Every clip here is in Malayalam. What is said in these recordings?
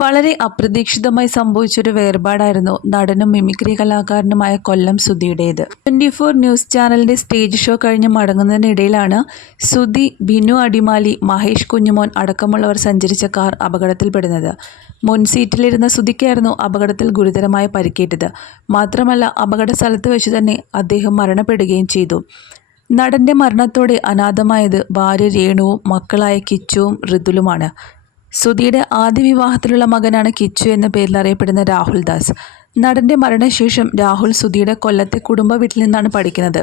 വളരെ അപ്രതീക്ഷിതമായി സംഭവിച്ചൊരു വേർപാടായിരുന്നു നടനും മിമിക്രി കലാകാരനുമായ കൊല്ലം സുധിയുടേത്. ട്വന്റി ഫോർ ന്യൂസ് ചാനലിന്റെ സ്റ്റേജ് ഷോ കഴിഞ്ഞ് മടങ്ങുന്നതിനിടയിലാണ് സുധി ബിനു അടിമാലി മഹേഷ് കുഞ്ഞുമോൻ അടക്കമുള്ളവർ സഞ്ചരിച്ച കാർ അപകടത്തിൽപ്പെടുന്നത്. മുൻ സീറ്റിലിരുന്ന സുധിക്കായിരുന്നു അപകടത്തിൽ ഗുരുതരമായി പരിക്കേറ്റത്. മാത്രമല്ല അപകട സ്ഥലത്ത് വെച്ച് തന്നെ അദ്ദേഹം മരണപ്പെടുകയും ചെയ്തു. നടന്റെ മരണത്തോടെ അനാഥമായത് ഭാര്യ രേണുവും മക്കളായ കിച്ചുവും ഋതുലുമാണ് സുധിയുടെ ആദ്യ വിവാഹത്തിലുള്ള മകനാണ് കിച്ചു എന്ന പേരിൽ അറിയപ്പെടുന്ന രാഹുൽ ദാസ്. നടന്റെ മരണശേഷം രാഹുൽ സുധിയുടെ കൊല്ലത്തെ കുടുംബ വീട്ടിൽ നിന്നാണ് പഠിക്കുന്നത്.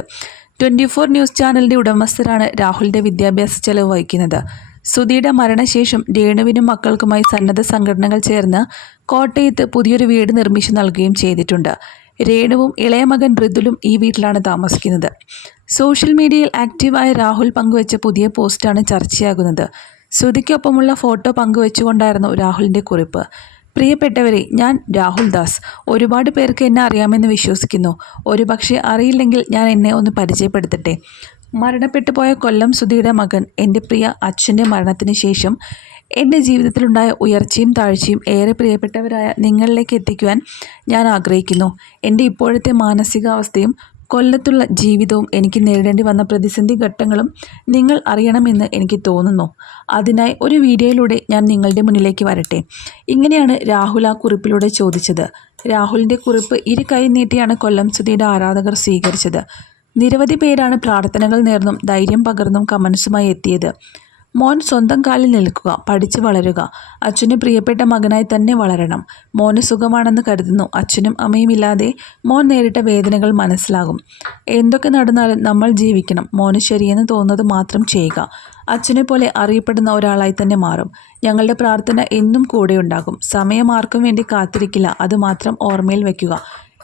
ട്വന്റി ഫോർ ന്യൂസ് ചാനലിന്റെ ഉടമസ്ഥരാണ് രാഹുലിന്റെ വിദ്യാഭ്യാസ ചെലവ് വഹിക്കുന്നത്. സുധിയുടെ മരണശേഷം രേണുവിനും മക്കൾക്കുമായി സന്നദ്ധ സംഘടനകൾ ചേർന്ന് കോട്ടയത്ത് പുതിയൊരു വീട് നിർമ്മിച്ചു നൽകുകയും ചെയ്തിട്ടുണ്ട്. രേണുവും ഇളയ മകൻ ഋതുലും ഈ വീട്ടിലാണ് താമസിക്കുന്നത്. സോഷ്യൽ മീഡിയയിൽ ആക്റ്റീവായ രാഹുൽ പങ്കുവച്ച പുതിയ പോസ്റ്റാണ് ചർച്ചയാകുന്നത്. ശ്രുതിക്കൊപ്പമുള്ള ഫോട്ടോ പങ്കുവെച്ചുകൊണ്ടായിരുന്നു രാഹുലിന്റെ കുറിപ്പ്. പ്രിയപ്പെട്ടവരെ ഞാൻ രാഹുൽ ദാസ്. ഒരുപാട് പേർക്ക് എന്നെ അറിയാമെന്ന് വിശ്വസിക്കുന്നു. ഒരുപക്ഷെ അറിയില്ലെങ്കിൽ ഞാൻ എന്നെ ഒന്ന് പരിചയപ്പെടുത്തട്ടെ. മരണപ്പെട്ടു പോയ കൊല്ലം സുധിയുടെ മകൻ എന്റെ പ്രിയ അച്ഛന്റെ മരണത്തിന് ശേഷം എന്റെ ജീവിതത്തിലുണ്ടായ ഉയർച്ചയും താഴ്ചയും ഏറെ പ്രിയപ്പെട്ടവരായ നിങ്ങളിലേക്ക് എത്തിക്കുവാൻ ഞാൻ ആഗ്രഹിക്കുന്നു. എന്റെ ഇപ്പോഴത്തെ മാനസികാവസ്ഥയും കൊല്ലത്തുള്ള ജീവിതവും എനിക്ക് നേരിടേണ്ടി വന്ന പ്രതിസന്ധി ഘട്ടങ്ങളും നിങ്ങൾ അറിയണമെന്ന് എനിക്ക് തോന്നുന്നു. അതിനായി ഒരു വീഡിയോയിലൂടെ ഞാൻ നിങ്ങളുടെ മുന്നിലേക്ക് വരട്ടെ. ഇങ്ങനെയാണ് രാഹുൽ ആ കുറിപ്പിലൂടെ ചോദിച്ചത്. രാഹുലിന്റെ കുറിപ്പ് ഇരു കൈ നീട്ടിയാണ് കൊല്ലം സുധിയുടെ ആരാധകർ സ്വീകരിച്ചത്. നിരവധി പേരാണ് പ്രാർത്ഥനകൾ നേർന്നും ധൈര്യം പകർന്നും കമൻസുമായി എത്തിയത്. മോൻ സ്വന്തം കാലിൽ നിൽക്കുക പഠിച്ചു വളരുക. അച്ഛന് പ്രിയപ്പെട്ട മകനായി തന്നെ വളരണം. മോന് സുഖമാണെന്ന് കരുതുന്നു. അച്ഛനും അമ്മയും ഇല്ലാതെ മോൻ നേരിട്ട വേദനകൾ മനസ്സിലാകും. എന്തൊക്കെ നടന്നാലും നമ്മൾ ജീവിക്കണം. മോന് ശരിയെന്ന് തോന്നുന്നത് മാത്രം ചെയ്യുക. അച്ഛനെ പോലെ അറിയപ്പെടുന്ന ഒരാളായി തന്നെ മാറും. ഞങ്ങളുടെ പ്രാർത്ഥന എന്നും കൂടെയുണ്ടാകും സമയം ആർക്കും വേണ്ടി കാത്തിരിക്കില്ല. അത് മാത്രം ഓർമ്മയിൽ വയ്ക്കുക.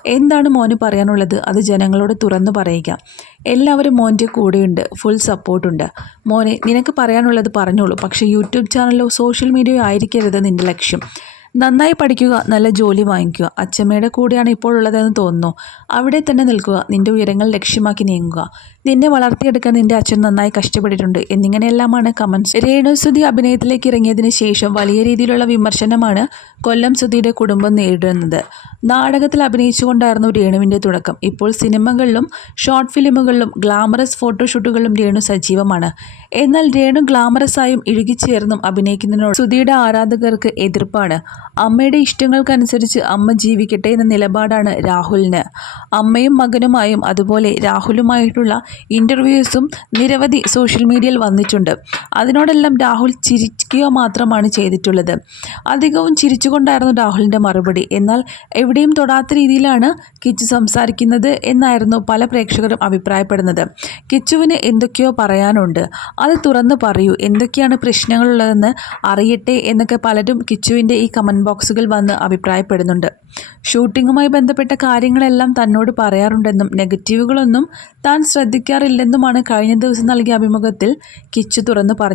എന്താണ് മോന് പറയാനുള്ളത്? അത് ജനങ്ങളോട് തുറന്നു പറയുക. എല്ലാവരും മോന്റെ കൂടെയുണ്ട് ഫുൾ സപ്പോർട്ടുണ്ട് മോനെ നിനക്ക് പറയാനുള്ളത് പറഞ്ഞോളൂ. പക്ഷേ യൂട്യൂബ് ചാനലോ സോഷ്യൽ മീഡിയയോ ആയിരിക്കരുത് നിന്റെ ലക്ഷ്യം. നന്നായി പഠിക്കുക നല്ല ജോലി വാങ്ങിക്കുക. അച്ഛമ്മയുടെ കൂടെയാണ് ഇപ്പോൾ ഉള്ളതെന്ന് തോന്നുന്നു. അവിടെ തന്നെ നിൽക്കുക നിന്റെ ഉയരങ്ങൾ ലക്ഷ്യമാക്കി നീങ്ങുക. നിന്നെ വളർത്തിയെടുക്കാൻ നിന്റെ അച്ഛൻ നന്നായി കഷ്ടപ്പെട്ടിട്ടുണ്ട് എന്നിങ്ങനെയെല്ലാമാണ് കമൻസ് രേണുസുതി അഭിനയത്തിലേക്ക് ഇറങ്ങിയതിന് ശേഷം വലിയ രീതിയിലുള്ള വിമർശനമാണ് കൊല്ലം സുധിയുടെ കുടുംബം നേരിടുന്നത്. നാടകത്തിൽ അഭിനയിച്ചുകൊണ്ടായിരുന്നു രേണുവിന്റെ തുടക്കം. ഇപ്പോൾ സിനിമകളിലും ഷോർട്ട് ഫിലിമുകളിലും ഗ്ലാമറസ് ഫോട്ടോഷൂട്ടുകളിലും രേണു സജീവമാണ്. എന്നാൽ രേണു ഗ്ലാമറസായും ഇഴുകിച്ചേർന്നും അഭിനയിക്കുന്നതിനോട് സുധിയുടെ ആരാധകർക്ക് എതിർപ്പാണ്. അമ്മയുടെ ഇഷ്ടങ്ങൾക്കനുസരിച്ച് അമ്മ ജീവിക്കട്ടെ എന്ന നിലപാടാണ് രാഹുലിന്. അമ്മയും മകനുമായും അതുപോലെ രാഹുലുമായിട്ടുള്ള ഇന്റർവ്യൂസും നിരവധി സോഷ്യൽ മീഡിയയിൽ വന്നിട്ടുണ്ട്. അതിനോടെല്ലാം രാഹുൽ ചിരിക്കുക മാത്രമാണ് ചെയ്തിട്ടുള്ളത്. അധികവും ചിരിച്ചുകൊണ്ടായിരുന്നു രാഹുലിന്റെ മറുപടി. എന്നാൽ എവിടെയും തൊടാത്ത രീതിയിലാണ് കിച്ചു സംസാരിക്കുന്നത് എന്നായിരുന്നു പല പ്രേക്ഷകരും അഭിപ്രായപ്പെടുന്നത്. കിച്ചുവിന് എന്തൊക്കെയോ പറയാനുണ്ട്. അത് തുറന്നു പറയൂ. എന്തൊക്കെയാണ് പ്രശ്നങ്ങളുള്ളതെന്ന് അറിയട്ടെ എന്നൊക്കെ പലരും കിച്ചുവിന്റെ ഈ കമന്റ് ബോക്സുകൾ വന്ന് അഭിപ്രായപ്പെടുന്നുണ്ട്. ഷൂട്ടിങ്ങുമായി ബന്ധപ്പെട്ട കാര്യങ്ങളെല്ലാം തന്നോട് പറയാറുണ്ടെന്നും നെഗറ്റീവുകളൊന്നും താൻ ശ്രദ്ധിക്കാറില്ലെന്നുമാണ് കഴിഞ്ഞ ദിവസം നൽകിയ അഭിമുഖത്തിൽ കിച്ചു തുറന്നു പറഞ്ഞത്.